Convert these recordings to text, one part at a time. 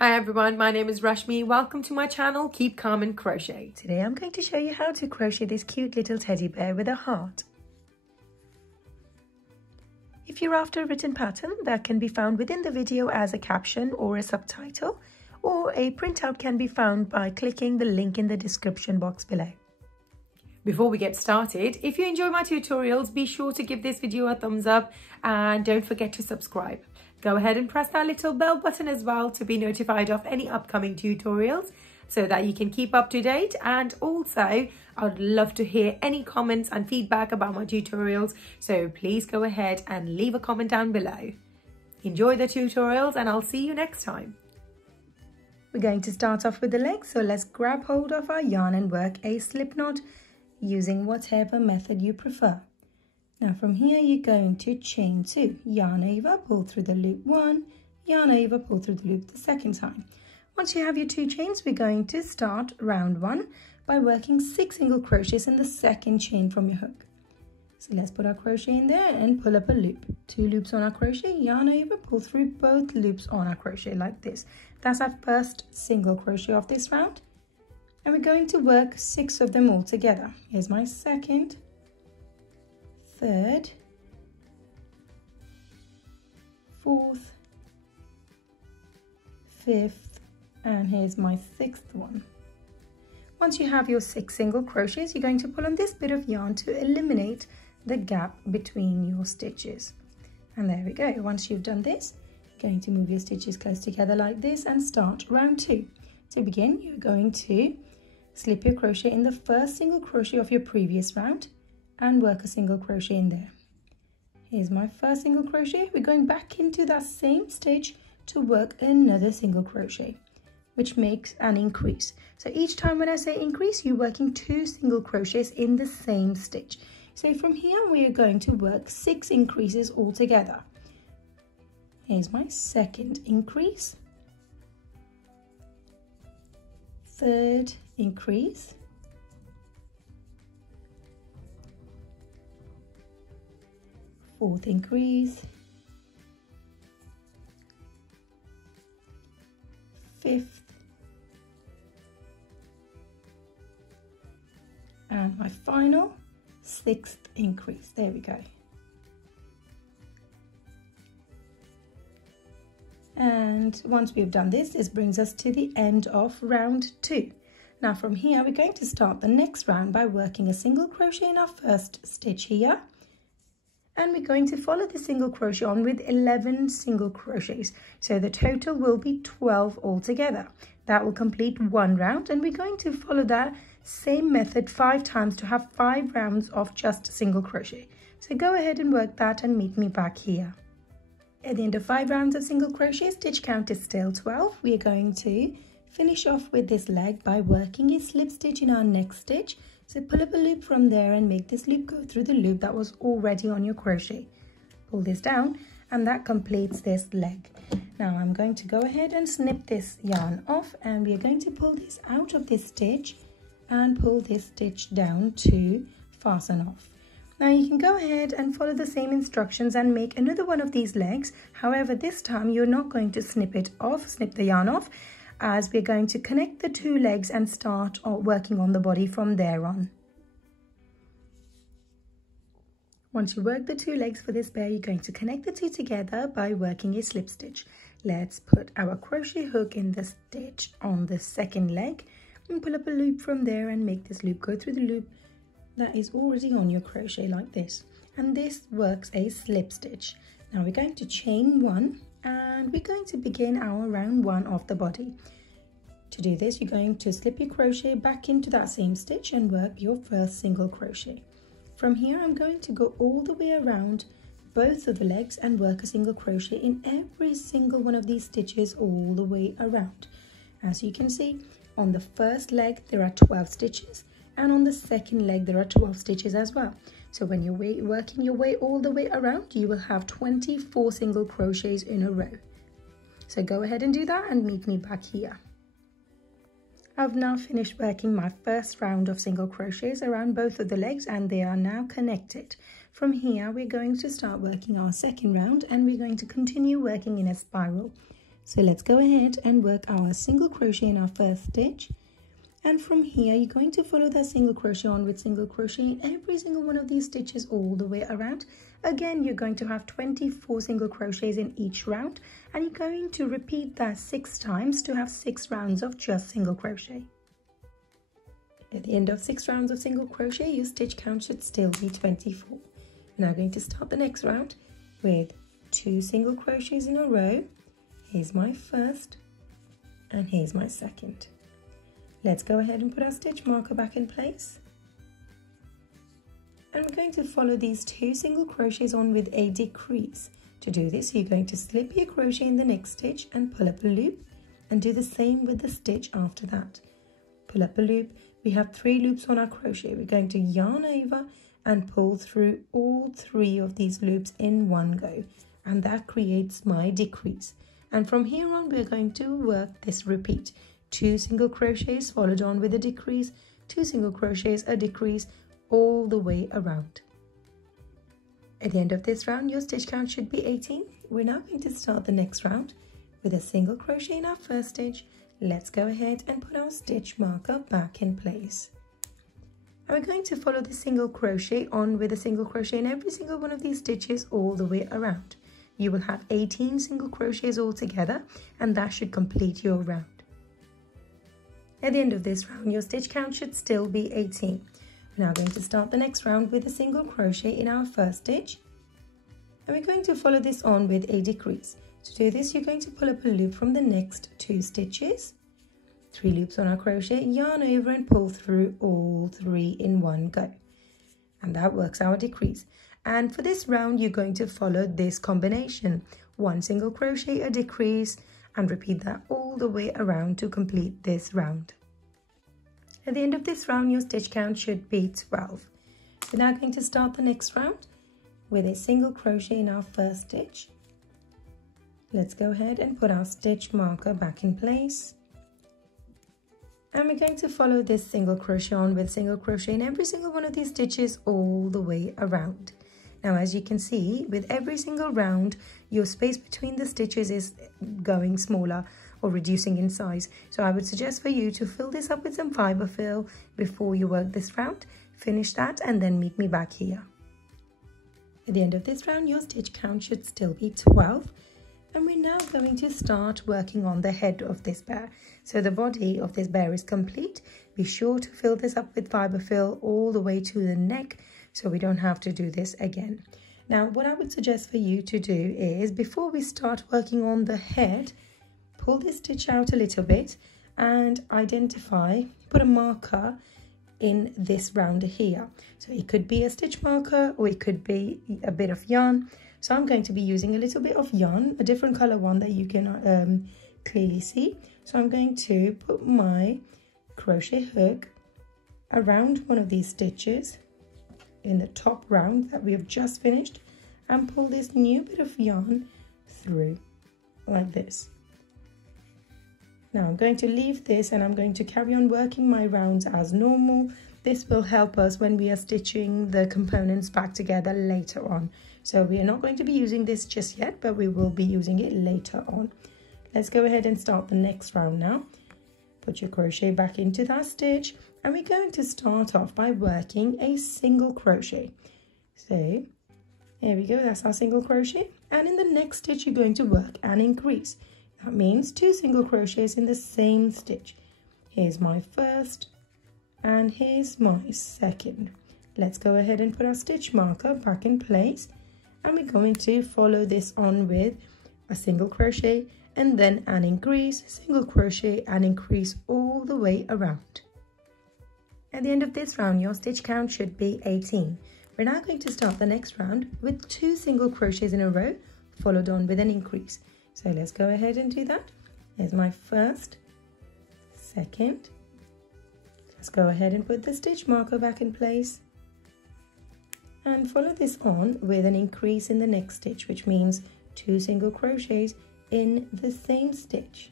Hi everyone, my name is Rashmi. Welcome to my channel, Keep Calm and Crochet. Today I'm going to show you how to crochet this cute little teddy bear with a heart. If you're after a written pattern, that can be found within the video as a caption or a subtitle, or a printout can be found by clicking the link in the description box below. Before we get started, if you enjoy my tutorials, be sure to give this video a thumbs up and don't forget to subscribe. Go ahead and press that little bell button as well to be notified of any upcoming tutorials so that you can keep up to date. And also, I'd love to hear any comments and feedback about my tutorials. So please go ahead and leave a comment down below. Enjoy the tutorials and I'll see you next time. We're going to start off with the legs. So let's grab hold of our yarn and work a slip knot using whatever method you prefer. Now from here you're going to chain 2, yarn over, pull through the loop 1, yarn over, pull through the loop the second time. Once you have your 2 chains, we're going to start round 1 by working 6 single crochets in the second chain from your hook. So let's put our crochet in there and pull up a loop. 2 loops on our crochet, yarn over, pull through both loops on our crochet like this. That's our first single crochet of this round. And we're going to work 6 of them all together. Here's my second, third, fourth, fifth, and here's my 6th one. Once you have your 6 single crochets, you're going to pull on this bit of yarn to eliminate the gap between your stitches. And there we go. Once you've done this, you're going to move your stitches close together like this and start round 2. To begin, you're going to slip your crochet in the first single crochet of your previous round and work a single crochet in there. Here's my first single crochet. We're going back into that same stitch to work another single crochet, which makes an increase. So each time when I say increase, you're working 2 single crochets in the same stitch. So from here, we are going to work 6 increases all together. Here's my second increase, third increase, fourth increase, fifth, and my final 6th increase. There we go. And once we've done this, this brings us to the end of round 2. Now from here, we're going to start the next round by working a single crochet in our first stitch here. And we're going to follow the single crochet on with 11 single crochets. So the total will be 12 altogether. That will complete 1 round, and we're going to follow that same method 5 times to have 5 rounds of just single crochet. So go ahead and work that and meet me back here. At the end of 5 rounds of single crochet, stitch count is still 12. We are going to finish off with this leg by working a slip stitch in our next stitch. So pull up a loop from there and make this loop go through the loop that was already on your crochet. Pull this down and that completes this leg. Now I'm going to go ahead and snip this yarn off, and we are going to pull this out of this stitch and pull this stitch down to fasten off. Now you can go ahead and follow the same instructions and make another one of these legs. However, this time you're not going to snip the yarn off, as we're going to connect the 2 legs and start working on the body from there on. Once you work the 2 legs for this bear, you're going to connect the 2 together by working a slip stitch. Let's put our crochet hook in the stitch on the second leg and pull up a loop from there and make this loop go through the loop that is already on your crochet like this. And this works a slip stitch. Now we're going to chain 1 and we're going to begin our round 1 of the body. To do this, you're going to slip your crochet back into that same stitch and work your first single crochet. From here, I'm going to go all the way around both of the legs and work a single crochet in every single one of these stitches all the way around. As you can see, on the first leg there are 12 stitches, and on the second leg there are 12 stitches as well. So when you're working your way all the way around, you will have 24 single crochets in a row. So go ahead and do that and meet me back here. I've now finished working my first round of single crochets around both of the legs, and they are now connected. From here, we're going to start working our second round, and we're going to continue working in a spiral. So let's go ahead and work our single crochet in our first stitch. And from here, you're going to follow that single crochet on with single crochet in every single one of these stitches all the way around. Again, you're going to have 24 single crochets in each round, and you're going to repeat that 6 times to have 6 rounds of just single crochet. At the end of 6 rounds of single crochet, your stitch count should still be 24. We're now going to start the next round with 2 single crochets in a row. Here's my first and here's my second. Let's go ahead and put our stitch marker back in place. And we're going to follow these 2 single crochets on with a decrease. To do this, you're going to slip your crochet in the next stitch and pull up a loop, and do the same with the stitch after that. Pull up a loop. We have 3 loops on our crochet. We're going to yarn over and pull through all 3 of these loops in one go, and that creates my decrease. And from here on, we're going to work this repeat. 2 single crochets followed on with a decrease, 2 single crochets, a decrease, all the way around. At the end of this round, your stitch count should be 18. We're now going to start the next round with a single crochet in our first stitch. Let's go ahead and put our stitch marker back in place. And we're going to follow the single crochet on with a single crochet in every single one of these stitches all the way around. You will have 18 single crochets altogether, and that should complete your round. At the end of this round, your stitch count should still be 18. We're now going to start the next round with a single crochet in our first stitch, and we're going to follow this on with a decrease. To do this, you're going to pull up a loop from the next 2 stitches, 3 loops on our crochet, yarn over and pull through all 3 in one go, and that works our decrease. And for this round, you're going to follow this combination: 1 single crochet, a decrease, and repeat that all the way around to complete this round. At the end of this round, your stitch count should be 12. We're now going to start the next round with a single crochet in our first stitch. Let's go ahead and put our stitch marker back in place. And we're going to follow this single crochet on with single crochet in every single one of these stitches all the way around. Now, as you can see, with every single round, your space between the stitches is going smaller or reducing in size. So I would suggest for you to fill this up with some fiber fill before you work this round. Finish that and then meet me back here. At the end of this round, your stitch count should still be 12. And we're now going to start working on the head of this bear. So the body of this bear is complete. Be sure to fill this up with fiber fill all the way to the neck, so we don't have to do this again. Now, what I would suggest for you to do is, before we start working on the head, pull this stitch out a little bit and put a marker in this round here. So it could be a stitch marker or it could be a bit of yarn. So I'm going to be using a little bit of yarn, a different color one that you can clearly see. So I'm going to put my crochet hook around one of these stitches in the top round that we have just finished, and pull this new bit of yarn through like this. Now I'm going to leave this and I'm going to carry on working my rounds as normal. This will help us when we are stitching the components back together later on. So we are not going to be using this just yet, but we will be using it later on. Let's go ahead and start the next round now. Put your crochet back into that stitch, and we're going to start off by working a single crochet. So there we go, that's our single crochet. And in the next stitch, you're going to work an increase. That means 2 single crochets in the same stitch. Here's my first and here's my second. Let's go ahead and put our stitch marker back in place, and we're going to follow this on with a single crochet and then an increase, single crochet and increase all the way around. At the end of this round, your stitch count should be 18. We're now going to start the next round with 2 single crochets in a row, followed on with an increase. So let's go ahead and do that. Here's my first, second. Let's go ahead and put the stitch marker back in place and follow this on with an increase in the next stitch, which means 2 single crochets in the same stitch.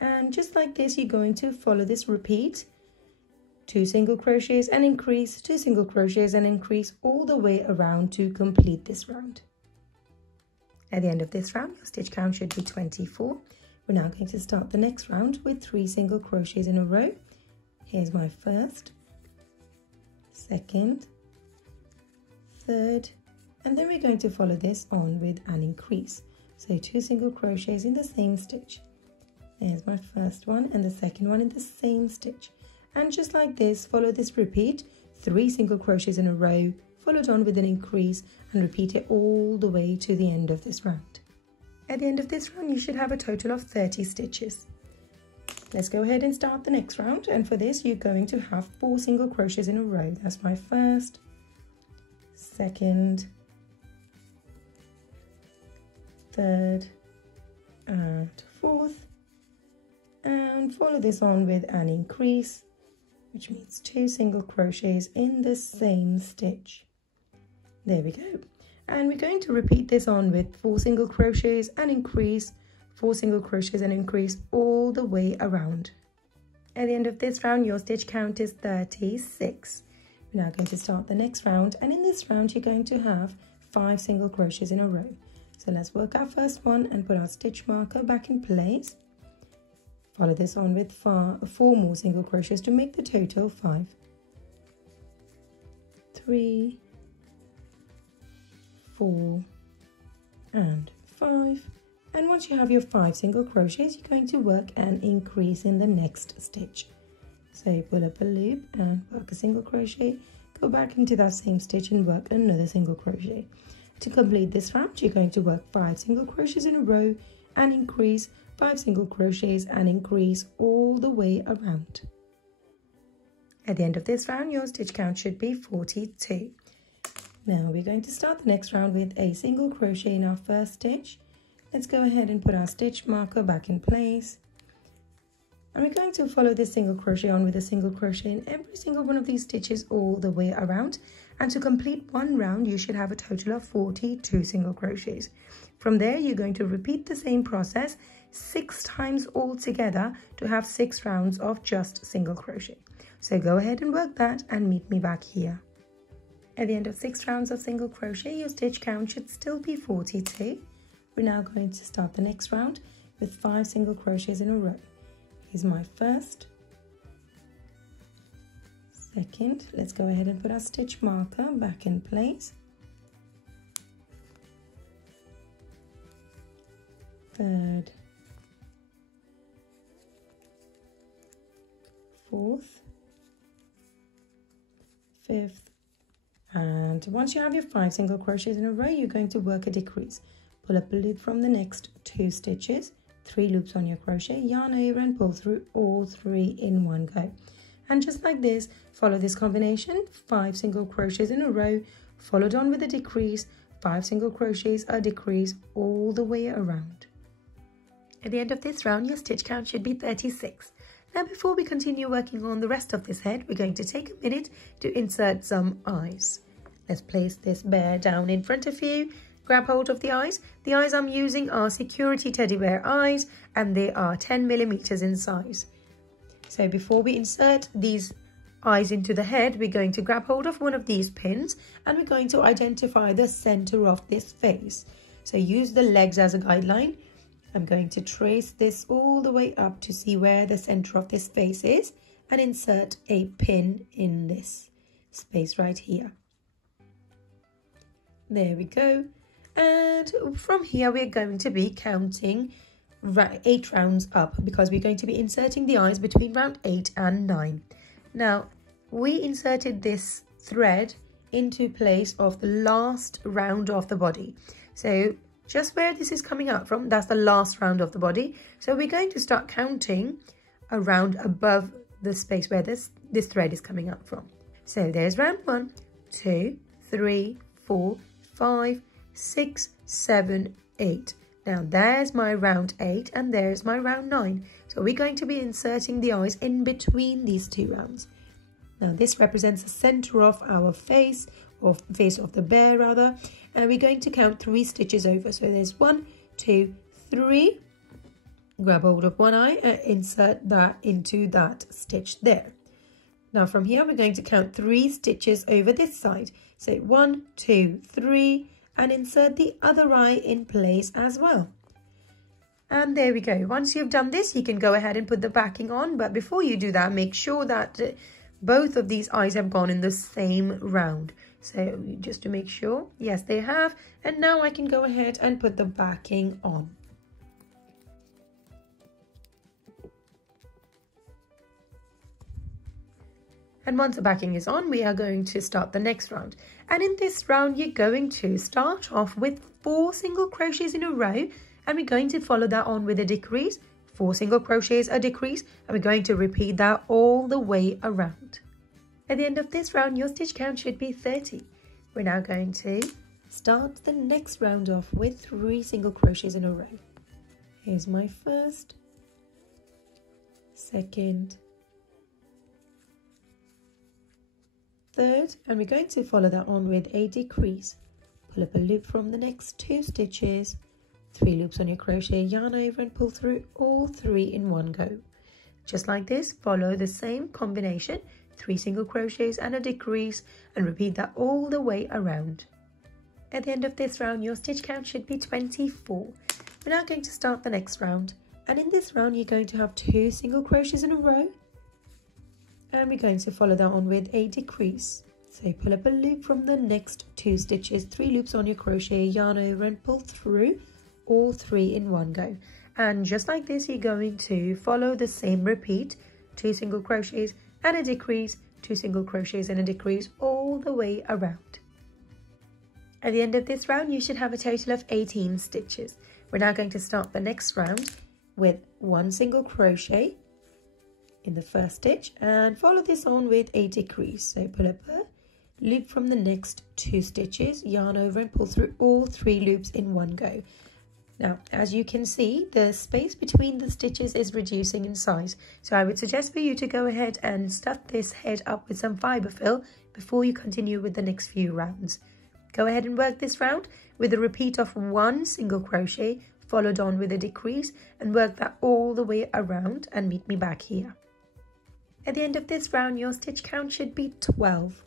And just like this, you're going to follow this repeat: 2 single crochets and increase, 2 single crochets and increase all the way around to complete this round. At the end of this round, your stitch count should be 24. We're now going to start the next round with 3 single crochets in a row. Here's my first, second, third, and then we're going to follow this on with an increase. So 2 single crochets in the same stitch. There's my first one and the second one in the same stitch. And just like this, follow this repeat, 3 single crochets in a row, followed on with an increase, and repeat it all the way to the end of this round. At the end of this round, you should have a total of 30 stitches. Let's go ahead and start the next round, and for this you're going to have 4 single crochets in a row. That's my first, second, third, and fourth, and follow this on with an increase, which means 2 single crochets in the same stitch. There we go. And we're going to repeat this on with 4 single crochets and increase, 4 single crochets and increase all the way around. At the end of this round, your stitch count is 36. We're now going to start the next round, and in this round you're going to have 5 single crochets in a row. So let's work our first one and put our stitch marker back in place. Follow this on with 4 more single crochets to make the total 5. 3, 4, and 5. And once you have your 5 single crochets, you're going to work an increase in the next stitch. So pull up a loop and work a single crochet, go back into that same stitch and work another single crochet. To complete this round, you're going to work 5 single crochets in a row and increase, 5 single crochets and increase all the way around. At the end of this round, your stitch count should be 42. Now we're going to start the next round with a single crochet in our first stitch. Let's go ahead and put our stitch marker back in place. And we're going to follow this single crochet on with a single crochet in every single one of these stitches all the way around. And to complete one round, you should have a total of 42 single crochets. From there, you're going to repeat the same process 6 times all together to have 6 rounds of just single crochet. So go ahead and work that and meet me back here. At the end of 6 rounds of single crochet, your stitch count should still be 42. We're now going to start the next round with 5 single crochets in a row. Here's my first, second. Let's go ahead and put our stitch marker back in place. Third, fourth, fifth, and once you have your 5 single crochets in a row, you're going to work a decrease. Pull up a loop from the next 2 stitches, 3 loops on your crochet, yarn over and pull through all 3 in one go. And just like this, follow this combination, 5 single crochets in a row, followed on with a decrease, 5 single crochets, a decrease all the way around. At the end of this round, your stitch count should be 36. Now before we continue working on the rest of this head, we're going to take a minute to insert some eyes. Let's place this bear down in front of you. Grab hold of the eyes. The eyes I'm using are security teddy bear eyes, and they are 10 millimeters in size. So before we insert these eyes into the head, we're going to grab hold of one of these pins and we're going to identify the center of this face. So use the legs as a guideline. I'm going to trace this all the way up to see where the center of this face is and insert a pin in this space right here. There we go. And from here we're going to be counting 8 rounds up because we're going to be inserting the eyes between round 8 and 9. Now we inserted this thread into place of the last round of the body. So just where this is coming out from, that's the last round of the body. So we're going to start counting around above the space where this thread is coming out from. So there's round 1, 2, 3, 4, 5, 6, 7, 8. Now there's my round 8 and there's my round 9. So we're going to be inserting the eyes in between these 2 rounds. Now this represents the center of our face, or face of the bear rather, and we're going to count 3 stitches over. So there's 1, 2, 3. Grab hold of one eye and insert that into that stitch there. Now from here we're going to count 3 stitches over this side. So 1, 2, 3, and insert the other eye in place as well. And there we go. Once you've done this, you can go ahead and put the backing on. But before you do that, make sure that both of these eyes have gone in the same round. So just to make sure, yes, they have. And now I can go ahead and put the backing on. And once the backing is on, we are going to start the next round. And in this round, you're going to start off with 4 single crochets in a row. And we're going to follow that on with a decrease, 4 single crochets, a decrease. And we're going to repeat that all the way around. At the end of this round, your stitch count should be 30. We're now going to start the next round off with 3 single crochets in a row. Here's my first, second, third, and we're going to follow that on with a decrease. Pull up a loop from the next 2 stitches, 3 loops on your crochet, yarn over and pull through all 3 in one go. Just like this, follow the same combination, 3 single crochets and a decrease, and repeat that all the way around. At the end of this round, your stitch count should be 24. We're now going to start the next round, and in this round you're going to have 2 single crochets in a row, and we're going to follow that on with a decrease. So pull up a loop from the next 2 stitches, 3 loops on your crochet, yarn over and pull through all 3 in one go. And just like this, you're going to follow the same repeat, 2 single crochets and a decrease, 2 single crochets and a decrease all the way around. At the end of this round, you should have a total of 18 stitches. We're now going to start the next round with 1 single crochet in the first stitch and follow this on with a decrease. So pull up a loop from the next 2 stitches, yarn over and pull through all 3 loops in one go. Now, as you can see, the space between the stitches is reducing in size. So I would suggest for you to go ahead and stuff this head up with some fibre fill before you continue with the next few rounds. Go ahead and work this round with a repeat of 1 single crochet followed on with a decrease, and work that all the way around and meet me back here. At the end of this round, your stitch count should be 12.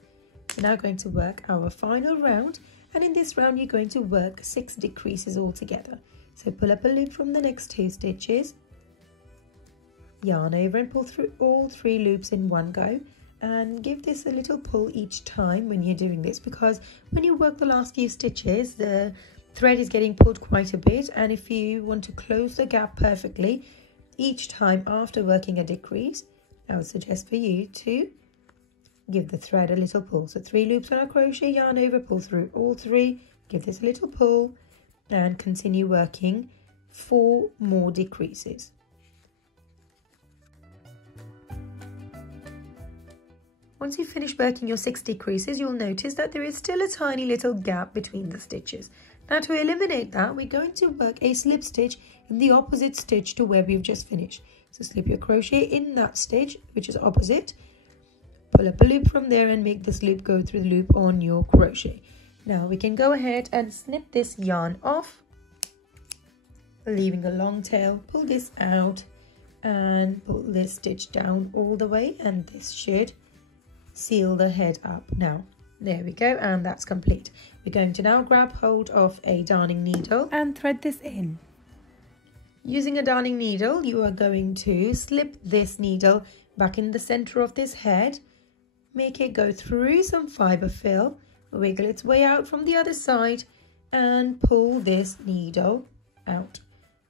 We're now going to work our final round, and in this round you're going to work 6 decreases altogether. So pull up a loop from the next 2 stitches, yarn over and pull through all 3 loops in one go, and give this a little pull each time when you're doing this, because when you work the last few stitches the thread is getting pulled quite a bit, and if you want to close the gap perfectly each time after working a decrease, I would suggest for you to give the thread a little pull. So 3 loops on a crochet, yarn over, pull through all 3, give this a little pull, and continue working 4 more decreases. Once you finish working your 6 decreases, you'll notice that there is still a tiny little gap between the stitches. Now to eliminate that, we're going to work a slip stitch in the opposite stitch to where we've just finished. So slip your crochet in that stitch, which is opposite, pull up a loop from there and make this loop go through the loop on your crochet. Now we can go ahead and snip this yarn off, leaving a long tail, pull this out and pull this stitch down all the way, and this should seal the head up. Now there we go, and that's complete. We're going to now grab hold of a darning needle and thread this in. Using a darning needle, you are going to slip this needle back in the center of this head, make it go through some fibre fill, wiggle its way out from the other side and pull this needle out.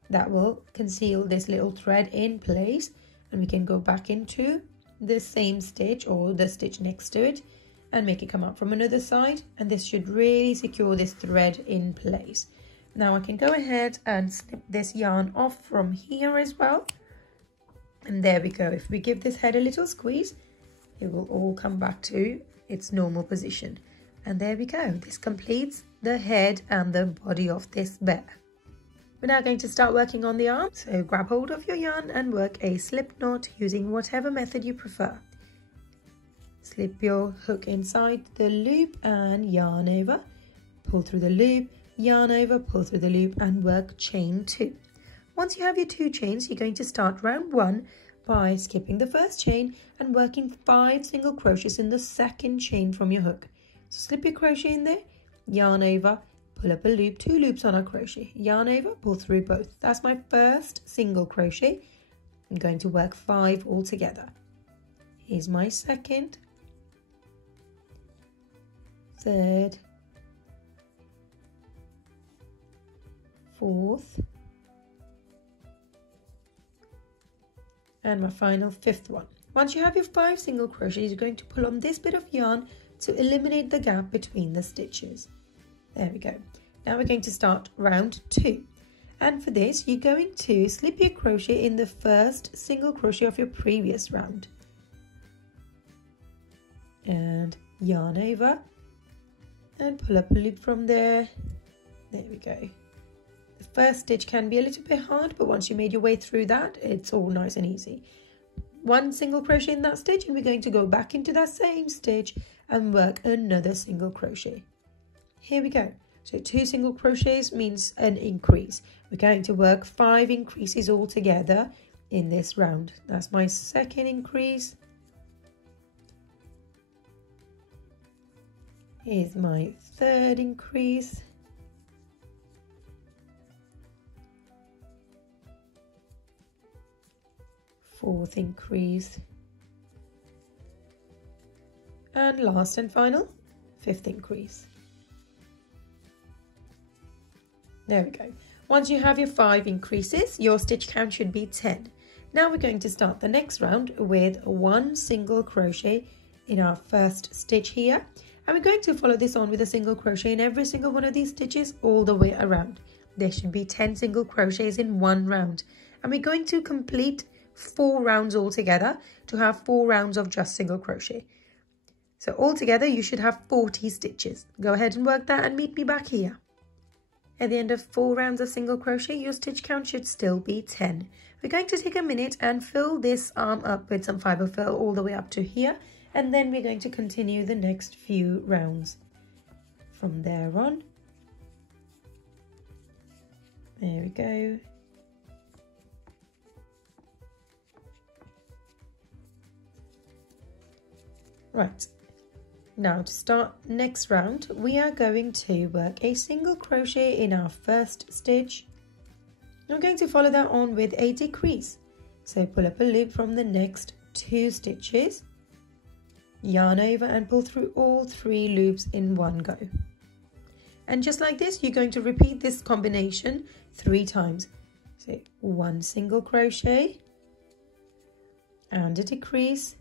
That will conceal this little thread in place, and we can go back into the same stitch or the stitch next to it and make it come up from another side, and this should really secure this thread in place. Now I can go ahead and snip this yarn off from here as well, and there we go. If we give this head a little squeeze, it will all come back to its normal position, and there we go. This completes the head and the body of this bear. We're now going to start working on the arm, so grab hold of your yarn and work a slip knot using whatever method you prefer. Slip your hook inside the loop and yarn over, pull through the loop, yarn over, pull through the loop and work chain 2. Once you have your 2 chains, you're going to start round 1 by skipping the first chain and working 5 single crochets in the second chain from your hook. So slip your crochet in there, yarn over, pull up a loop, 2 loops on our crochet, yarn over, pull through both. That's my first single crochet. I'm going to work 5 all together. Here's my second, third, fourth, and my final 5th one. Once you have your 5 single crochets, you're going to pull on this bit of yarn to eliminate the gap between the stitches. There we go. Now we're going to start round 2. And for this, you're going to slip your crochet in the first single crochet of your previous round. And yarn over and pull up a loop from there. There we go. The first stitch can be a little bit hard, but once you made your way through that, it's all nice and easy. 1 single crochet in that stitch, and we're going to go back into that same stitch and work another single crochet. Here we go. So 2 single crochets means an increase. We're going to work 5 increases all together in this round. That's my second increase. Here's my third increase. Fourth increase. And last and final, 5th increase. There we go. Once you have your 5 increases, your stitch count should be 10. Now we're going to start the next round with 1 single crochet in our first stitch here. And we're going to follow this on with a single crochet in every single one of these stitches all the way around. There should be 10 single crochets in one round. And we're going to complete 4 rounds altogether to have 4 rounds of just single crochet. So altogether you should have 40 stitches. Go ahead and work that and meet me back here. At the end of 4 rounds of single crochet, your stitch count should still be 10. We're going to take a minute and fill this arm up with some fibre fill all the way up to here, and then we're going to continue the next few rounds from there on. There we go. Right. Now to start next round, we are going to work a single crochet in our first stitch. I'm going to follow that on with a decrease. So pull up a loop from the next 2 stitches, yarn over and pull through all 3 loops in one go. And just like this, you're going to repeat this combination 3 times. So 1 single crochet and a decrease.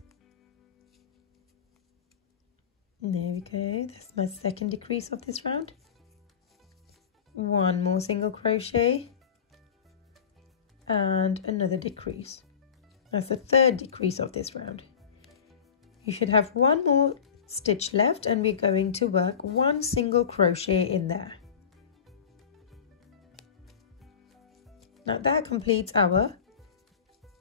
There we go, that's my second decrease of this round. 1 more single crochet and another decrease. That's the third decrease of this round. You should have 1 more stitch left and we're going to work 1 single crochet in there. Now that completes our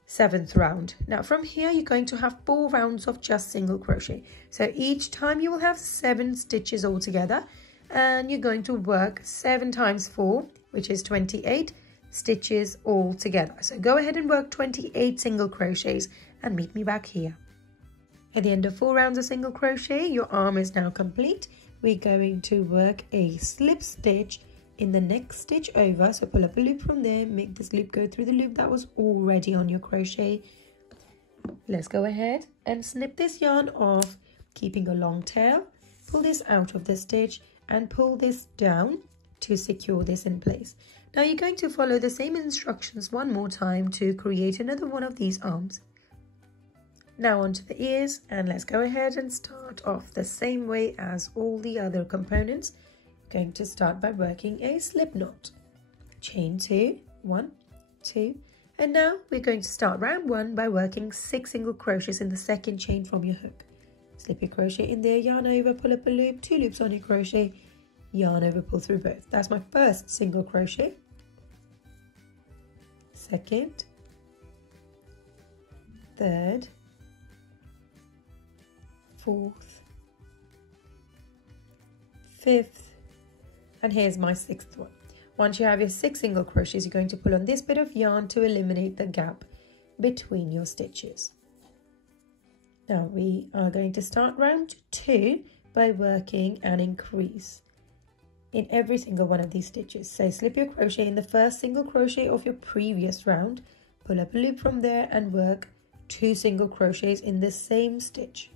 7th round. Now from here you're going to have 4 rounds of just single crochet. So each time you will have 7 stitches all together, and you're going to work 7 times 4, which is 28 stitches all together. So go ahead and work 28 single crochets and meet me back here. At the end of 4 rounds of single crochet, your arm is now complete. We're going to work a slip stitch in the next stitch over. So pull up a loop from there, make this loop go through the loop that was already on your crochet. Let's go ahead and snip this yarn off, keeping a long tail. Pull this out of the stitch and pull this down to secure this in place. Now you're going to follow the same instructions one more time to create another one of these arms. Now onto the ears, and let's go ahead and start off the same way as all the other components. Going to start by working a slip knot. Chain 2, 1, 2, and now we're going to start round 1 by working 6 single crochets in the second chain from your hook. Slip your crochet in there, yarn over, pull up a loop, 2 loops on your crochet, yarn over, pull through both. That's my first single crochet, second, third, fourth, 5th, and here's my 6th one. Once you have your 6 single crochets, you're going to pull on this bit of yarn to eliminate the gap between your stitches. Now we are going to start round 2 by working an increase. in every single one of these stitches. So slip your crochet in the first single crochet of your previous round, pull up a loop from there and work 2 single crochets in the same stitch.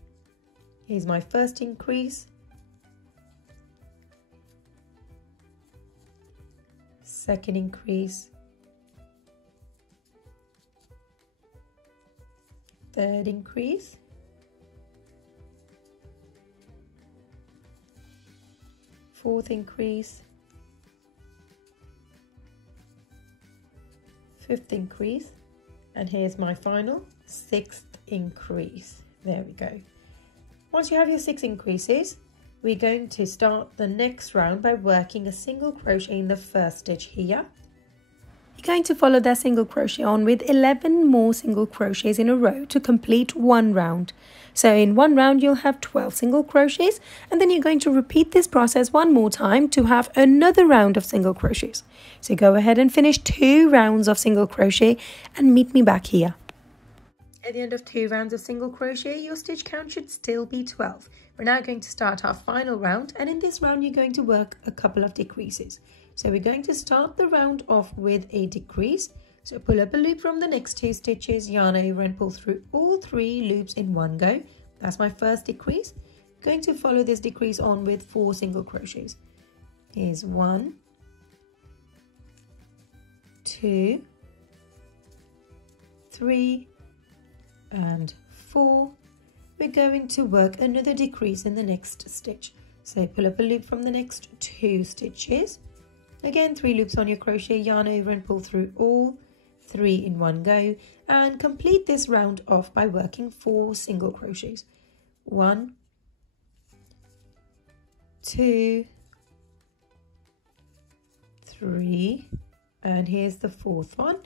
Here's my first increase, second increase, third increase, fourth increase, fifth increase, and here's my final 6th increase. There we go. Once you have your 6 increases, we're going to start the next round by working a single crochet in the first stitch here. You're going to follow that single crochet on with 11 more single crochets in a row to complete one round. So in one round you'll have 12 single crochets, and then you're going to repeat this process one more time to have another round of single crochets. So go ahead and finish 2 rounds of single crochet and meet me back here. At the end of 2 rounds of single crochet, your stitch count should still be 12. We're now going to start our final round, and in this round you're going to work a couple of decreases. So we're going to start the round off with a decrease. So pull up a loop from the next 2 stitches, yarn over and pull through all 3 loops in one go. That's my first decrease. I'm going to follow this decrease on with 4 single crochets. Here's 1, 2, 3, and 4. We're going to work another decrease in the next stitch. So pull up a loop from the next 2 stitches. Again, 3 loops on your crochet, yarn over and pull through all 3 in one go, and complete this round off by working 4 single crochets. 1, 2, 3, and here's the 4th one.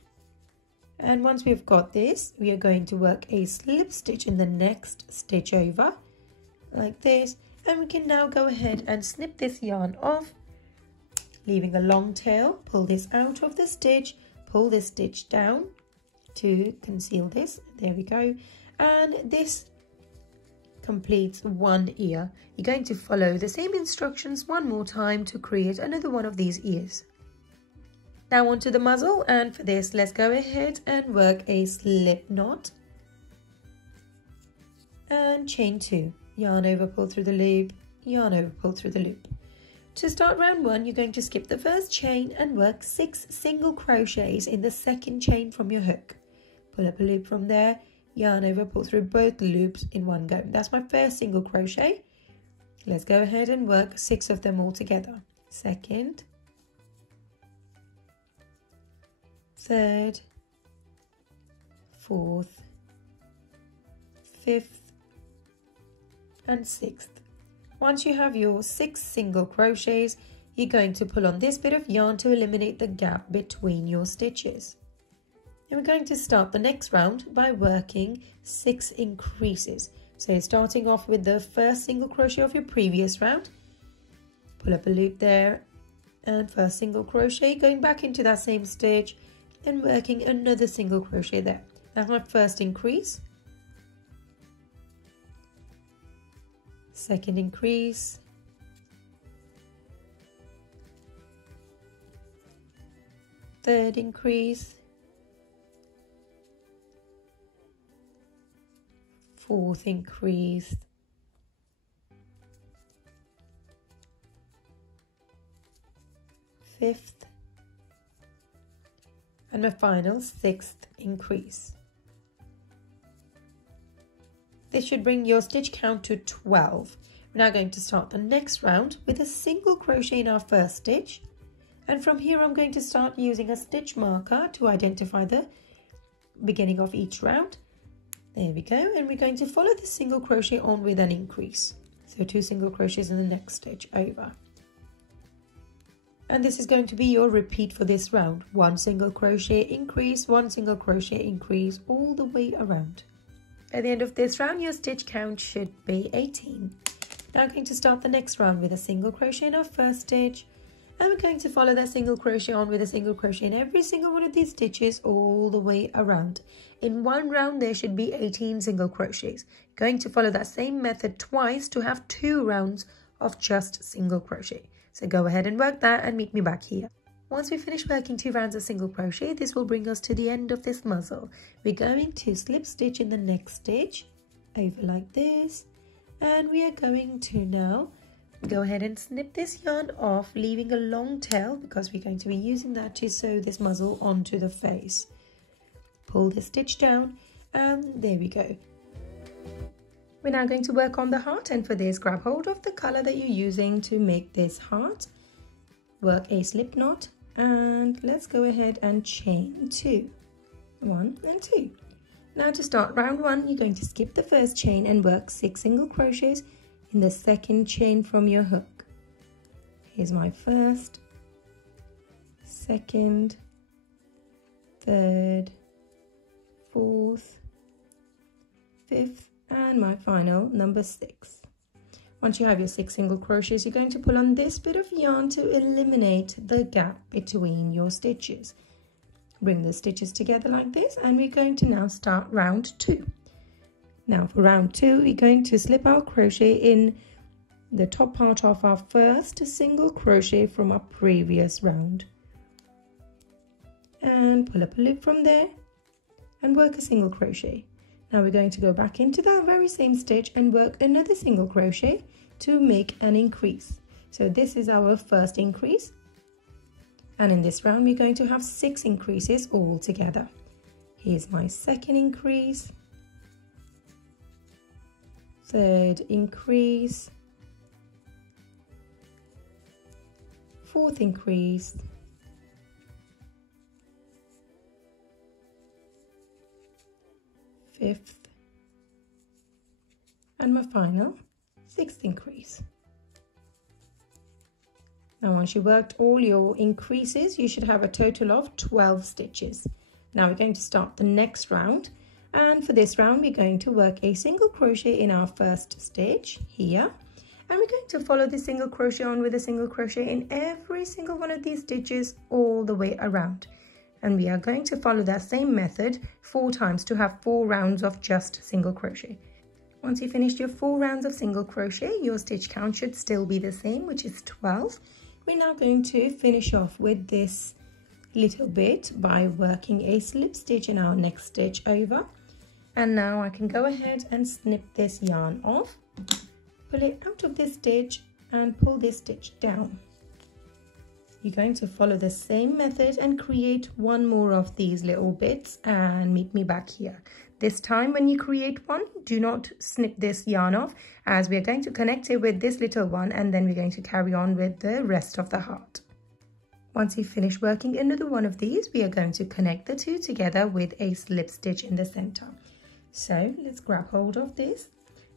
And once we've got this, we are going to work a slip stitch in the next stitch over, like this, and we can now go ahead and snip this yarn off, leaving a long tail. Pull this out of the stitch, pull this stitch down to conceal this. There we go. And this completes one ear. You're going to follow the same instructions one more time to create another one of these ears. Now onto the muzzle, and for this let's go ahead and work a slip knot and chain 2. Yarn over, pull through the loop, yarn over, pull through the loop. To start round 1, you're going to skip the first chain and work 6 single crochets in the second chain from your hook. Pull up a loop from there, yarn over, pull through both loops in one go. That's my first single crochet. Let's go ahead and work 6 of them all together. Second, third, 4th, 5th, and 6th. Once you have your 6 single crochets, you're going to pull on this bit of yarn to eliminate the gap between your stitches. And we're going to start the next round by working 6 increases. So starting off with the first single crochet of your previous round, pull up a loop there, and first single crochet, going back into that same stitch and working another single crochet there. That's my first increase. Second increase, third increase, 4th increase, 5th, and my final 6th increase. This should bring your stitch count to 12. We're now going to start the next round with a single crochet in our first stitch, and from here I'm going to start using a stitch marker to identify the beginning of each round. There we go, and we're going to follow the single crochet on with an increase. So 2 single crochets in the next stitch over. And this is going to be your repeat for this round. 1 single crochet increase, 1 single crochet increase all the way around. At the end of this round, your stitch count should be 18. Now I'm going to start the next round with a single crochet in our first stitch, and we're going to follow that single crochet on with a single crochet in every single one of these stitches all the way around. In one round there should be 18 single crochets. Going to follow that same method twice to have 2 rounds of just single crochet. So go ahead and work that and meet me back here. Once we finish working 2 rounds of single crochet, this will bring us to the end of this muzzle. We're going to slip stitch in the next stitch over like this, and we are going to now go ahead and snip this yarn off, leaving a long tail because we're going to be using that to sew this muzzle onto the face. Pull the stitch down, and there we go. We're now going to work on the heart, and for this grab hold of the color that you're using to make this heart, work a slip knot, and let's go ahead and chain 2, 1 and 2. Now to start round 1, you're going to skip the first chain and work 6 single crochets in the second chain from your hook. Here's my first, second, third, fourth, fifth, and my final number 6. Once you have your 6 single crochets, you're going to pull on this bit of yarn to eliminate the gap between your stitches. Bring the stitches together like this, and we're going to now start round 2. Now for round 2, we're going to slip our crochet in the top part of our first single crochet from our previous round. And pull up a loop from there and work a single crochet. Now we're going to go back into that very same stitch and work another single crochet to make an increase. So this is our first increase. And in this round, we're going to have 6 increases all together. Here's my second increase, third increase, fourth increase, fifth, and my final 6th increase. Now once you worked all your increases, you should have a total of 12 stitches. Now we're going to start the next round, and for this round we're going to work a single crochet in our first stitch here, and we're going to follow the single crochet on with a single crochet in every single one of these stitches all the way around. And we are going to follow that same method 4 times to have 4 rounds of just single crochet. Once you finished your 4 rounds of single crochet, your stitch count should still be the same, which is 12. We're now going to finish off with this little bit by working a slip stitch in our next stitch over. And now I can go ahead and snip this yarn off, pull it out of this stitch and pull this stitch down. You're going to follow the same method and create 1 more of these little bits and meet me back here. This time when you create one, do not snip this yarn off, as we're going to connect it with this little one, and then we're going to carry on with the rest of the heart. Once you finish working another one of these, we are going to connect the 2 together with a slip stitch in the center. So let's grab hold of this,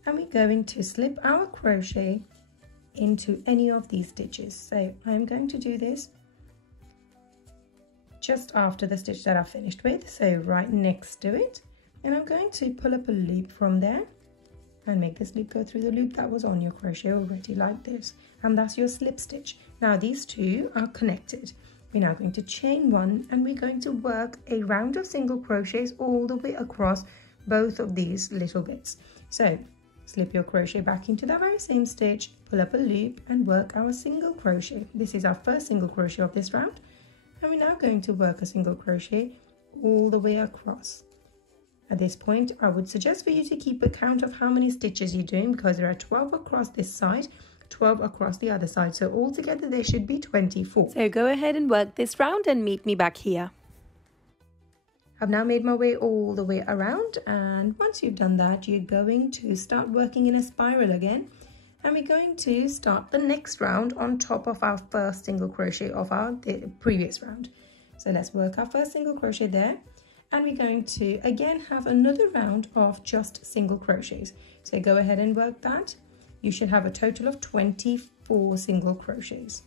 and we're going to slip our crochet into any of these stitches. So I'm going to do this just after the stitch that I finished with, so right next to it, and I'm going to pull up a loop from there and make this loop go through the loop that was on your crochet already, like this, and that's your slip stitch. Now these 2 are connected. We're now going to chain 1, and we're going to work a round of single crochets all the way across both of these little bits. So slip your crochet back into that very same stitch, pull up a loop and work our single crochet. This is our first single crochet of this round, and we're now going to work a single crochet all the way across. At this point, I would suggest for you to keep a count of how many stitches you're doing, because there are 12 across this side, 12 across the other side, so altogether there should be 24. So go ahead and work this round and meet me back here. I've now made my way all the way around, and once you've done that, you're going to start working in a spiral again, and we're going to start the next round on top of our first single crochet of the previous round. So let's work our first single crochet there, and we're going to again have another round of just single crochets. So go ahead and work that. You should have a total of 24 single crochets.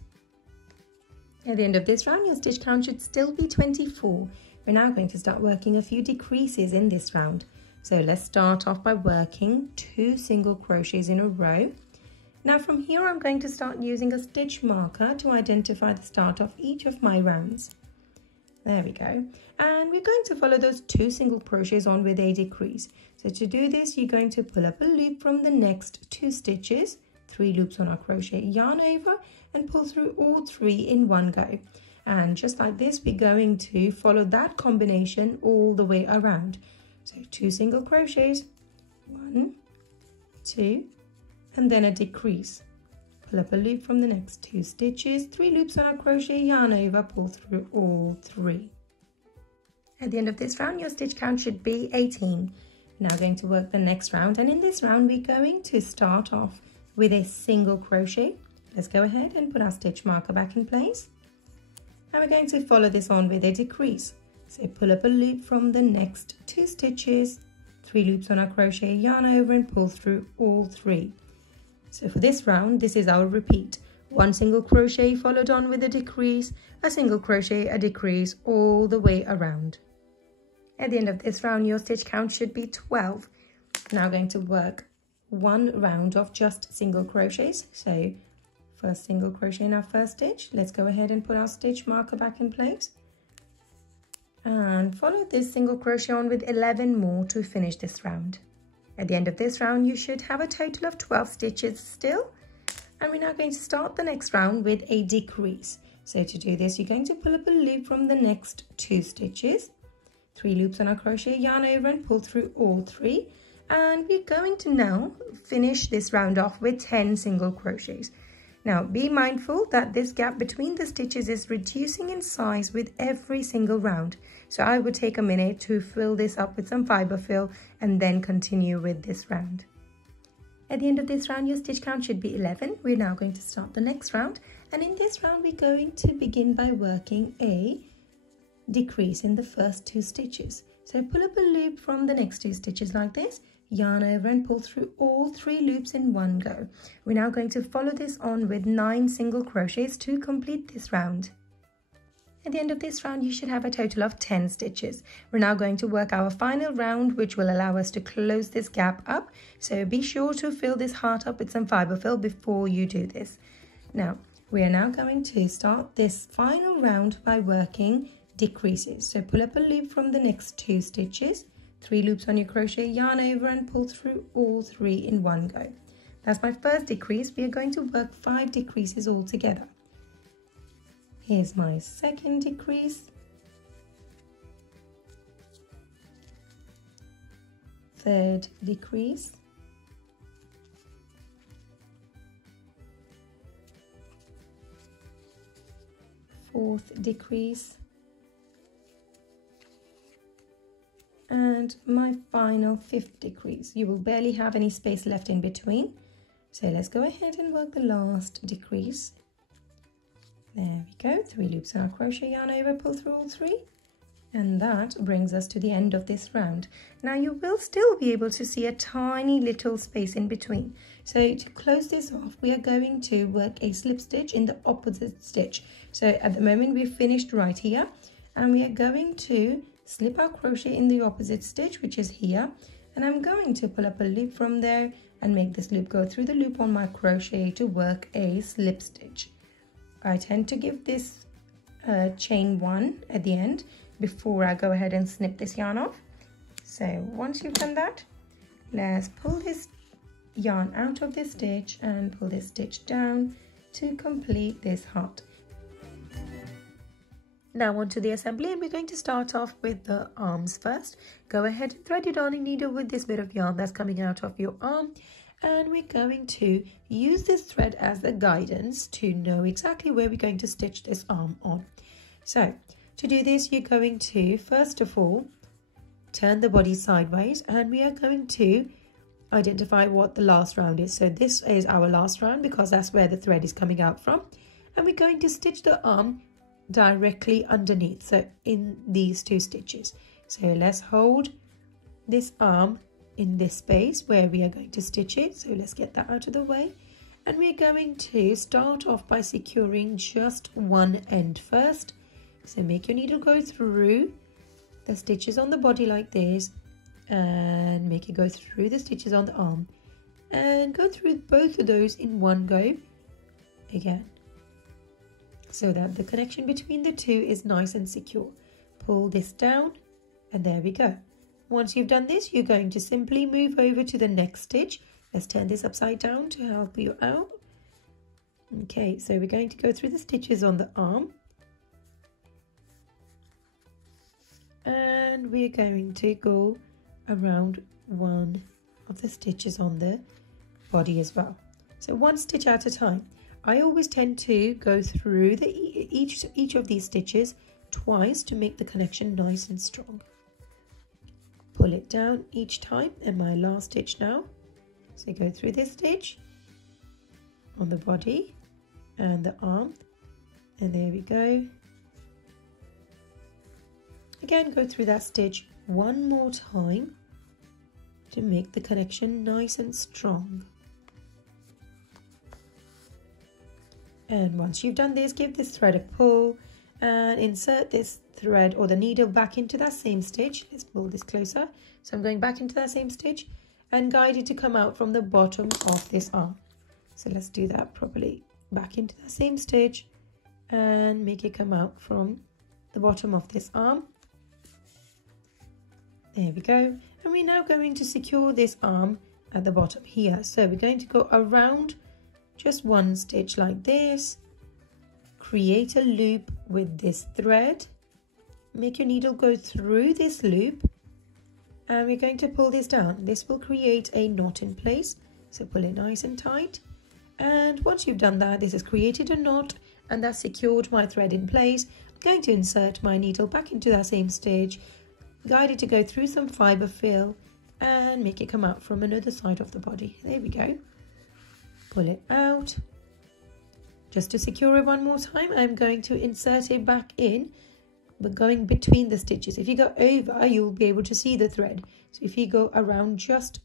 At the end of this round, your stitch count should still be 24. We're now going to start working a few decreases in this round. So let's start off by working 2 single crochets in a row. Now from here, I'm going to start using a stitch marker to identify the start of each of my rounds. There we go. And we're going to follow those 2 single crochets on with a decrease. So to do this, you're going to pull up a loop from the next 2 stitches 3 loops on our crochet yarn over and pull through all 3 in one go. And just like this, we're going to follow that combination all the way around. So 2 single crochets, 1, 2, and then a decrease. Pull up a loop from the next 2 stitches, 3 loops on our crochet yarn over, pull through all 3. At the end of this round, your stitch count should be 18. Now going to work the next round, and in this round we're going to start off with a single crochet. Let's go ahead and put our stitch marker back in place, and we're going to follow this on with a decrease. So pull up a loop from the next 2 stitches, 3 loops on our crochet yarn over, and pull through all 3. So for this round, this is our repeat: 1 single crochet followed on with a decrease, a single crochet, a decrease, all the way around. At the end of this round, your stitch count should be 12. Now going to work 1 round of just single crochets. So first single crochet in our first stitch. Let's go ahead and put our stitch marker back in place. And follow this single crochet on with 11 more to finish this round. At the end of this round, you should have a total of 12 stitches still. And we're now going to start the next round with a decrease. So to do this, you're going to pull up a loop from the next 2 stitches, 3 loops on our crochet yarn over, and pull through all 3. And we're going to now finish this round off with 10 single crochets. Now be mindful that this gap between the stitches is reducing in size with every single round. So I would take a minute to fill this up with some fiber fill and then continue with this round. At the end of this round, your stitch count should be 11. We're now going to start the next round, and in this round we're going to begin by working a decrease in the first 2 stitches. So pull up a loop from the next 2 stitches like this, yarn over, and pull through all 3 loops in one go. We're now going to follow this on with 9 single crochets to complete this round. At the end of this round, you should have a total of 10 stitches. We're now going to work our final round, which will allow us to close this gap up. So be sure to fill this heart up with some fiber fill before you do this. Now, we are now going to start this final round by working decreases. So pull up a loop from the next 2 stitches, 3 loops on your crochet yarn over, and pull through all 3 in one go. That's my first decrease. We are going to work 5 decreases all together. Here's my second decrease, third decrease, fourth decrease, and my final 5th decrease. You will barely have any space left in between. So let's go ahead and work the last decrease. There we go, 3 loops on our crochet yarn over, pull through all 3. And that brings us to the end of this round. Now you will still be able to see a tiny little space in between. So to close this off, we are going to work a slip stitch in the opposite stitch. So at the moment we've finished right here, and we are going to slip our crochet in the opposite stitch, which is here. And I'm going to pull up a loop from there and make this loop go through the loop on my crochet to work a slip stitch. I tend to give this chain 1 at the end before I go ahead and snip this yarn off. So once you've done that, let's pull this yarn out of this stitch and pull this stitch down to complete this heart. Now onto the assembly, and we're going to start off with the arms first. Go ahead and thread your darning needle with this bit of yarn that's coming out of your arm. And we're going to use this thread as the guidance to know exactly where we're going to stitch this arm on. So to do this, you're going to first of all turn the body sideways, and we are going to identify what the last round is. So this is our last round because that's where the thread is coming out from, and we're going to stitch the arm directly underneath, so in these 2 stitches. So let's hold this arm in this space where we are going to stitch it. So let's get that out of the way, and we're going to start off by securing just one end first. So make your needle go through the stitches on the body like this, and make it go through the stitches on the arm, and go through both of those in one go again, so that the connection between the 2 is nice and secure. Pull this down, and there we go. Once you've done this, you're going to simply move over to the next stitch, Let's turn this upside down to help you out. Okay, so we're going to go through the stitches on the arm. And we're going to go around one of the stitches on the body as well. So one stitch at a time. I always tend to go through each of these stitches twice to make the connection nice and strong. Pull it down each time, and my last stitch now. So go through this stitch on the body and the arm, and there we go. Again, go through that stitch one more time to make the connection nice and strong. And once you've done this, give this thread a pull and insert this thread or the needle back into that same stitch. Let's pull this closer. So I'm going back into that same stitch and guide it to come out from the bottom of this arm. So let's do that properly. Back into that same stitch and make it come out from the bottom of this arm. There we go. And we're now going to secure this arm at the bottom here. So we're going to go around just one stitch like this, create a loop with this thread, make your needle go through this loop, and we're going to pull this down. This will create a knot in place, so pull it nice and tight. And once you've done that, this has created a knot and that's secured my thread in place. I'm going to insert my needle back into that same stitch, guide it to go through some fiber fill and make it come out from another side of the body. There we go. Pull it out. Just to secure it one more time, I'm going to insert it back in, but going between the stitches. If you go over, you'll be able to see the thread. So if you go around just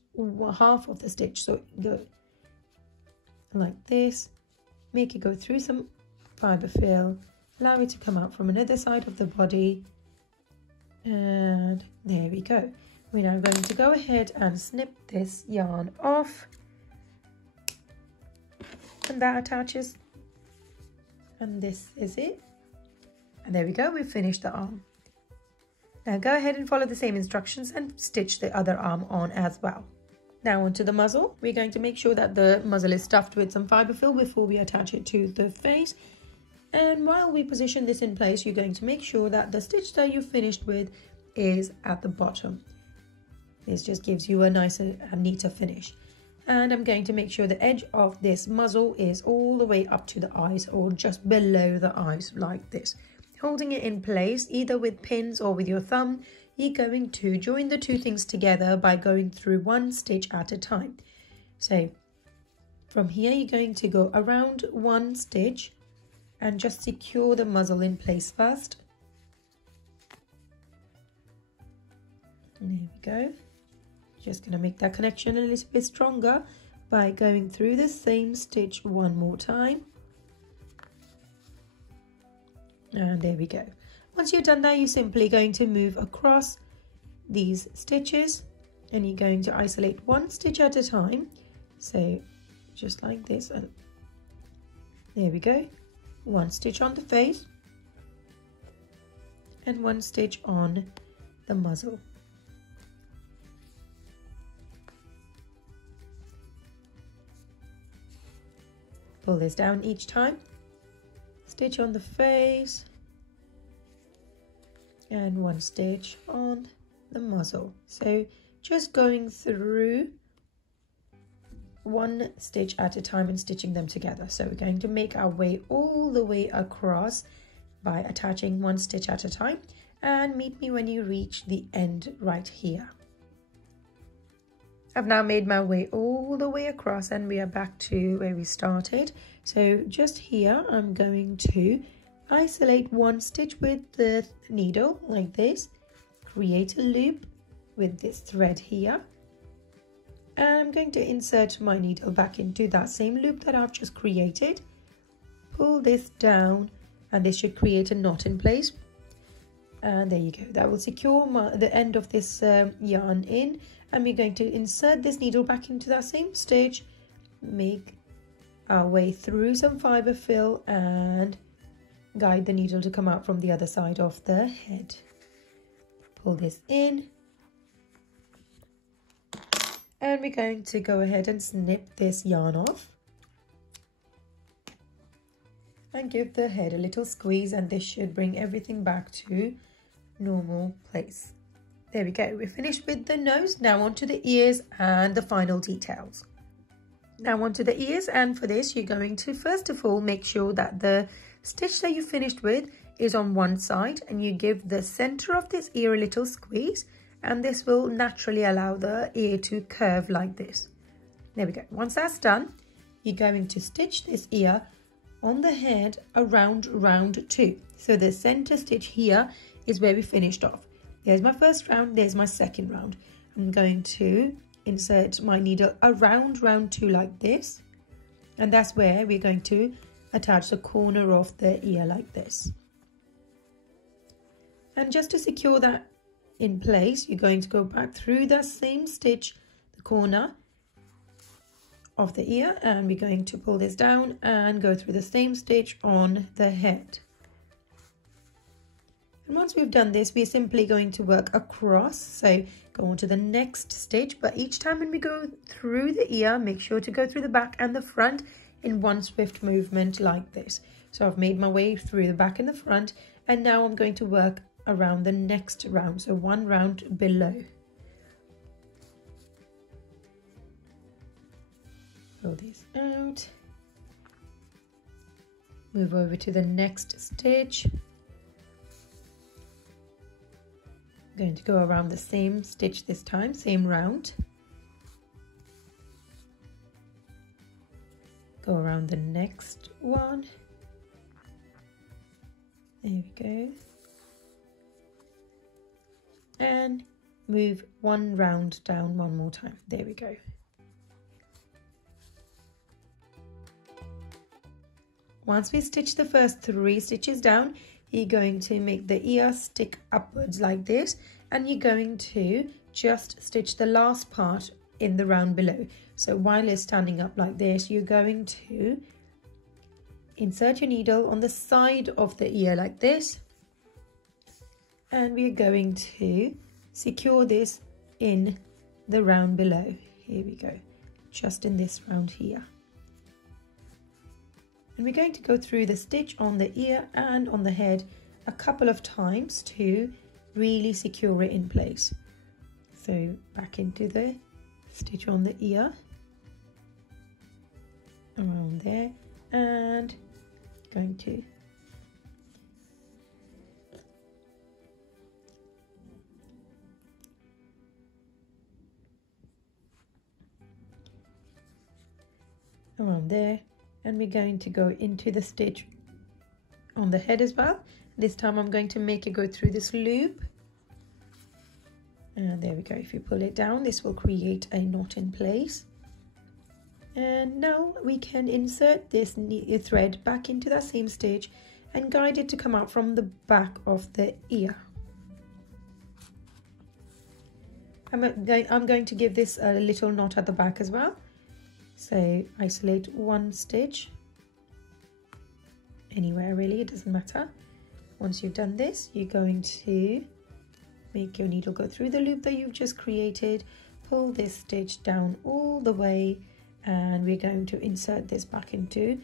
half of the stitch, so go like this, make it go through some fiber fill, allow it to come out from another side of the body, and there we go. We're now going to go ahead and snip this yarn off. And that attaches, and this is it, and there we go, we've finished the arm. Now go ahead and follow the same instructions and stitch the other arm on as well. Now onto the muzzle. We're going to make sure that the muzzle is stuffed with some fiber fill before we attach it to the face, and while we position this in place, you're going to make sure that the stitch that you finished with is at the bottom. This just gives you a nicer and neater finish. And I'm going to make sure the edge of this muzzle is all the way up to the eyes or just below the eyes like this. Holding it in place either with pins or with your thumb, you're going to join the two things together by going through one stitch at a time. So from here you're going to go around one stitch and just secure the muzzle in place first. There we go. Just going to make that connection a little bit stronger by going through the same stitch one more time. And there we go. Once you've done that, you're simply going to move across these stitches and you're going to isolate one stitch at a time. So just like this, and there we go. One stitch on the face and one stitch on the muzzle. Pull this down each time, stitch on the face and one stitch on the muzzle. So just going through one stitch at a time and stitching them together. So we're going to make our way all the way across by attaching one stitch at a time, and meet me when you reach the end right here. I've now made my way all the way across and we are back to where we started. So just here I'm going to isolate one stitch with the needle like this, create a loop with this thread here, and I'm going to insert my needle back into that same loop that I've just created. Pull this down and this should create a knot in place, and there you go. That will secure the end of this yarn in, and we're going to insert this needle back into that same stitch, make our way through some fiber fill and guide the needle to come out from the other side of the head. Pull this in And we're going to go ahead and snip this yarn off. And give the head a little squeeze, and this should bring everything back to normal place. There we go, we're finished with the nose. Now onto the ears and the final details. Now onto the ears, and for this you're going to first of all make sure that the stitch that you finished with is on one side, and you give the center of this ear a little squeeze, and this will naturally allow the ear to curve like this. There we go. Once that's done, you're going to stitch this ear on the head around round 2. So the center stitch here is where we finished off. There's my first round, there's my second round. I'm going to insert my needle around round 2 like this, and that's where we're going to attach the corner of the ear like this. And just to secure that in place, you're going to go back through that same stitch, the corner of the ear, and we're going to pull this down and go through the same stitch on the head. And once we've done this, we're simply going to work across, so go on to the next stitch, but each time when we go through the ear, make sure to go through the back and the front in one swift movement like this. So I've made my way through the back and the front, and now I'm going to work around the next round, so one round below. Pull this out, move over to the next stitch. I'm going to go around the same stitch this time, same round. Go around the next one. There we go. And move one round down one more time. There we go. Once we stitch the first 3 stitches down, you're going to make the ear stick upwards like this, and you're going to just stitch the last part in the round below. So while it's standing up like this, you're going to insert your needle on the side of the ear like this, and we're going to secure this in the round below. Here we go, just in this round here. And we're going to go through the stitch on the ear and on the head a couple of times to really secure it in place. So back into the stitch on the ear, around there, and going to around there, and we're going to go into the stitch on the head as well. This time I'm going to make it go through this loop, and there we go. If you pull it down, this will create a knot in place. And now we can insert this thread back into that same stitch and guide it to come out from the back of the ear. I'm going to give this a little knot at the back as well. So isolate one stitch, anywhere really, it doesn't matter. Once you've done this, you're going to make your needle go through the loop that you've just created, pull this stitch down all the way, and we're going to insert this back into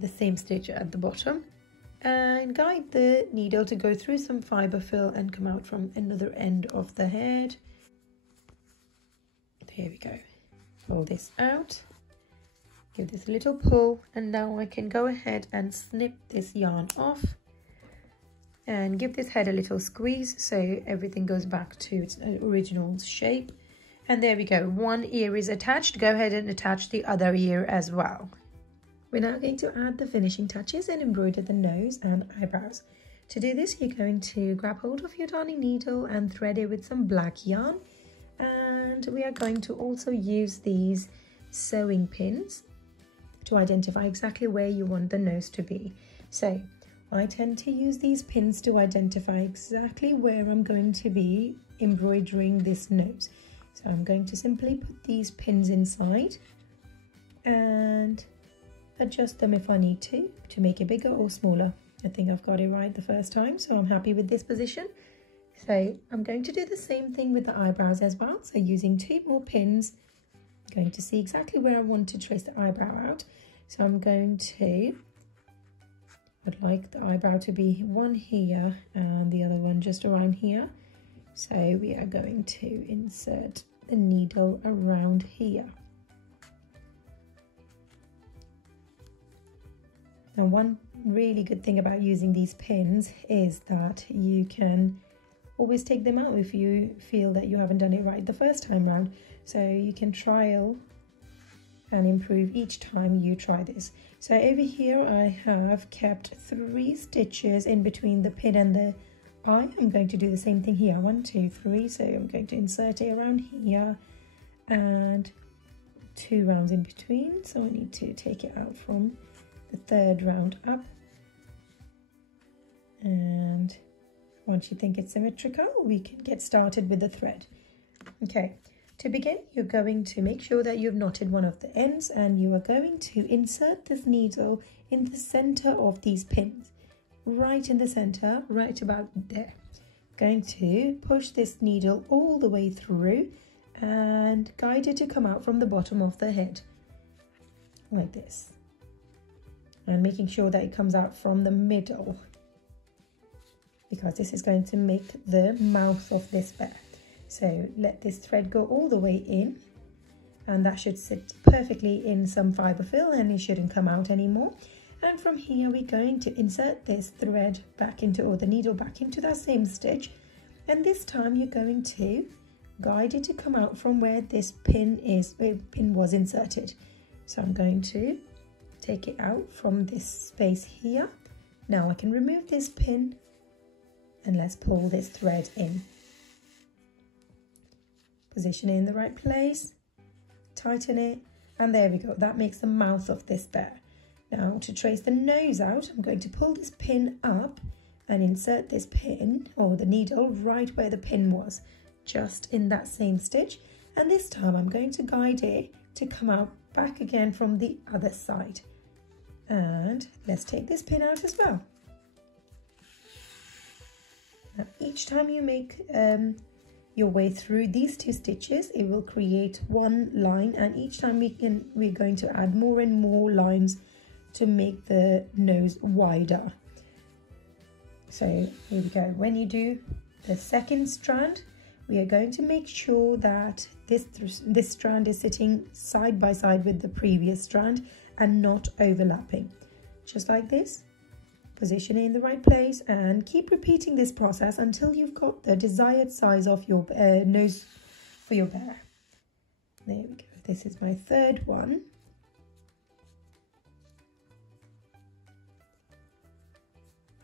the same stitch at the bottom, and guide the needle to go through some fiber fill and come out from another end of the head. There we go. Pull this out. Give this a little pull, and now I can go ahead and snip this yarn off and give this head a little squeeze so everything goes back to its original shape. And there we go, one ear is attached. Go ahead and attach the other ear as well. We're now going to add the finishing touches and embroider the nose and eyebrows. To do this, you're going to grab hold of your darning needle and thread it with some black yarn, and we are going to also use these sewing pins to identify exactly where you want the nose to be. So I tend to use these pins to identify exactly where I'm going to be embroidering this nose. So I'm going to simply put these pins inside and adjust them if I need to make it bigger or smaller. I think I've got it right the first time, so I'm happy with this position. So I'm going to do the same thing with the eyebrows as well. So using 2 more pins, going to see exactly where I want to trace the eyebrow out. So I'm going to, I'd like the eyebrow to be one here and the other one just around here. So we are going to insert the needle around here. Now, one really good thing about using these pins is that you can always take them out if you feel that you haven't done it right the first time round. So you can trial and improve each time you try this. So over here I have kept 3 stitches in between the pin and the eye. I'm going to do the same thing here, 1, 2, 3. So I'm going to insert it around here and 2 rounds in between. So I need to take it out from the 3rd round up. And once you think it's symmetrical, we can get started with the thread. Okay, to begin, you're going to make sure that you've knotted one of the ends, and you are going to insert this needle in the center of these pins, right in the center, right about there. Going to push this needle all the way through and guide it to come out from the bottom of the head, like this. And making sure that it comes out from the middle, because this is going to make the mouth of this bear. So let this thread go all the way in, and that should sit perfectly in some fibre fill and it shouldn't come out anymore. And from here we're going to insert this thread back into, or the needle back into that same stitch, and this time you're going to guide it to come out from where this pin was inserted. So I'm going to take it out from this space here. Now I can remove this pin and let's pull this thread in. Position it in the right place, tighten it, and there we go. That makes the mouth of this bear. Now to trace the nose out, I'm going to pull this pin up and insert this pin, or the needle, right where the pin was, just in that same stitch. And this time I'm going to guide it to come out back again from the other side. And let's take this pin out as well. Now each time you make your way through these 2 stitches, it will create one line, and each time we're going to add more and more lines to make the nose wider. So here we go. When you do the 2nd strand, we are going to make sure that this strand is sitting side by side with the previous strand and not overlapping, just like this. Position it in the right place and keep repeating this process until you've got the desired size of your nose for your bear. There we go. This is my 3rd one.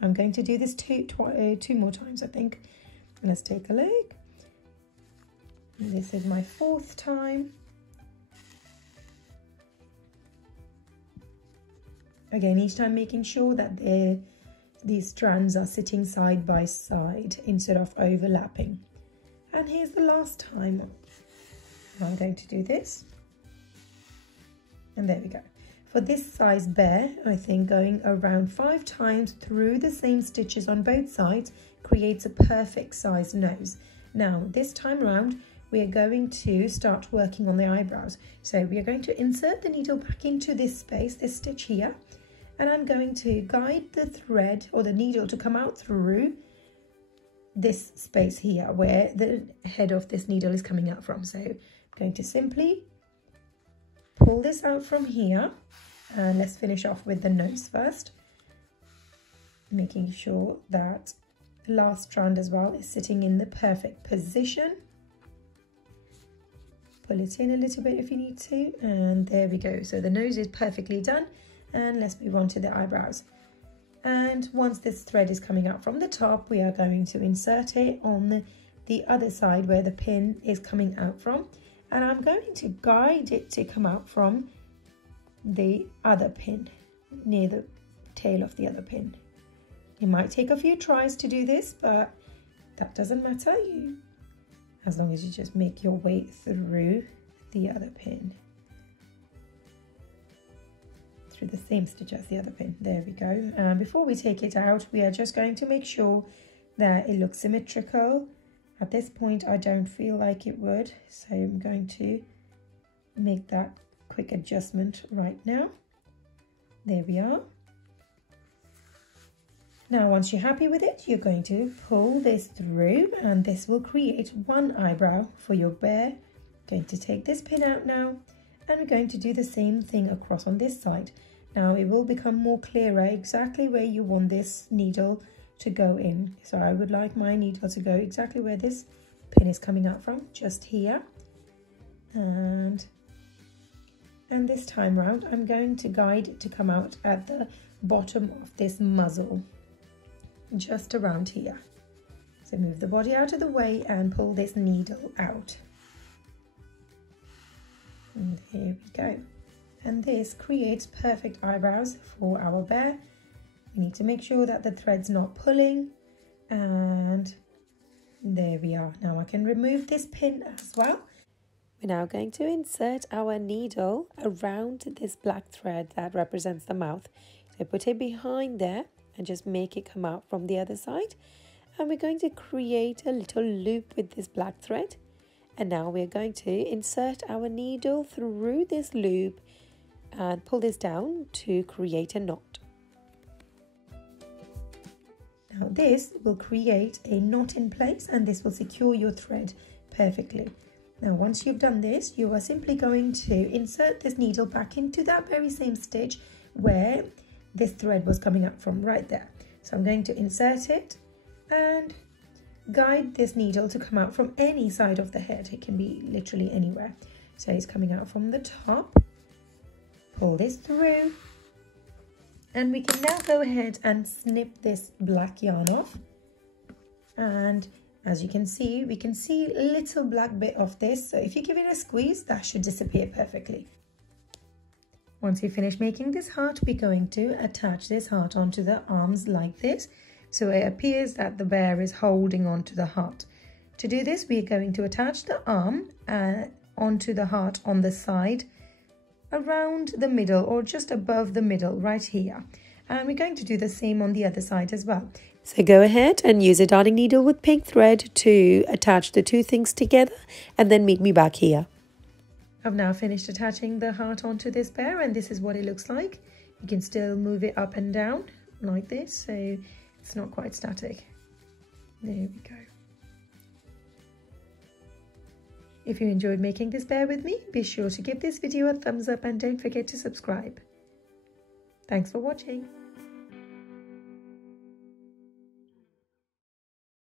I'm going to do this two more times, I think. Let's take a look. This is my 4th time. Again, each time making sure that these strands are sitting side by side instead of overlapping. And here's the last time. I'm going to do this. And there we go. For this size bear, I think going around 5 times through the same stitches on both sides creates a perfect size nose. Now, this time around, we are going to start working on the eyebrows. So we are going to insert the needle back into this space, this stitch here. And I'm going to guide the thread or the needle to come out through this space here where the head of this needle is coming out from. So I'm going to simply pull this out from here, and let's finish off with the nose first, making sure that the last strand as well is sitting in the perfect position. Pull it in a little bit if you need to, and there we go. So the nose is perfectly done. And let's move on to the eyebrows. And once this thread is coming out from the top, we are going to insert it on the other side where the pin is coming out from. And I'm going to guide it to come out from the other pin, near the tail of the other pin. You might take a few tries to do this, but that doesn't matter, as long as you just make your way through the other pin. Through the same stitch as the other pin. There we go. And before we take it out, we are just going to make sure that it looks symmetrical. At this point, I don't feel like it would, so I'm going to make that quick adjustment right now. There we are. Now once you're happy with it, you're going to pull this through, and this will create one eyebrow for your bear. Going to take this pin out now, and we're going to do the same thing across on this side. Now it will become more clearer exactly where you want this needle to go in. So I would like my needle to go exactly where this pin is coming out from, just here. And this time round, I'm going to guide it to come out at the bottom of this muzzle, just around here. So move the body out of the way and pull this needle out. And here we go. And this creates perfect eyebrows for our bear. We need to make sure that the thread's not pulling, and there we are. Now I can remove this pin as well. We're now going to insert our needle around this black thread that represents the mouth. So put it behind there and just make it come out from the other side. And we're going to create a little loop with this black thread. And now we're going to insert our needle through this loop and pull this down to create a knot. Now this will create a knot in place, and this will secure your thread perfectly. Now once you've done this, you are simply going to insert this needle back into that very same stitch where this thread was coming up from, right there. So I'm going to insert it and guide this needle to come out from any side of the head. It can be literally anywhere. So it's coming out from the top. Pull this through, and we can now go ahead and snip this black yarn off. And as you can see, we can see a little black bit of this. So if you give it a squeeze, that should disappear perfectly. Once you finish making this heart, we're going to attach this heart onto the arms like this. So it appears that the bear is holding onto the heart. To do this, we're going to attach the arm onto the heart on the side, around the middle or just above the middle right here. And we're going to do the same on the other side as well. So go ahead and use a darning needle with pink thread to attach the two things together, and then meet me back here. I've now finished attaching the heart onto this bear, and this is what it looks like. You can still move it up and down like this, so it's not quite static. There we go. If you enjoyed making this bear with me, be sure to give this video a thumbs up and don't forget to subscribe. Thanks for watching.